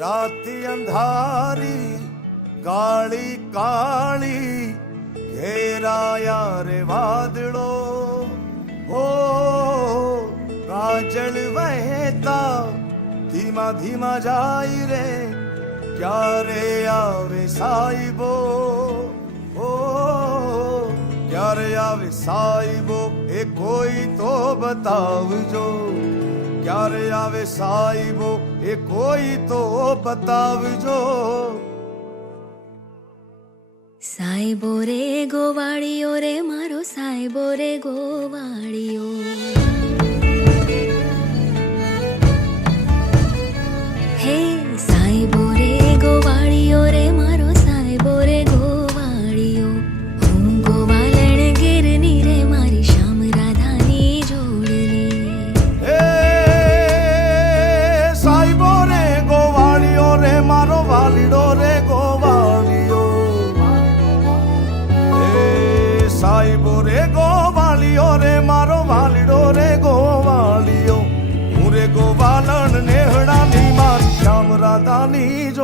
राती अंधारी काली काली घेराया रे वादड़ो हो काजल वहता धीमा धीमा जाई रे क्यारे आवे साहिबो हो क्यारे आवे साहिबो ए कोई तो बतावजो क्यारे आवे साहिबो ए कोई तो बतावजो साहिबो रे गोवाड़ियो रे मारो साहिबो रे गोवाड़ियो हे साहिबो रे गोवाड़ियो रे मारो साहिबो रे गोवाड़ियो हूँ गोवालण गिरनी रे मारी श्याम राधानी जोड़नी साहिबो रे गोवालियो रे मारो वालिडो रे गोवालियो साहिबो रे गोवालियो रे मारो वालिडो रे गोवालियो मुरे गोवालन नेहड़ा नी मारी श्याम राधा नी जो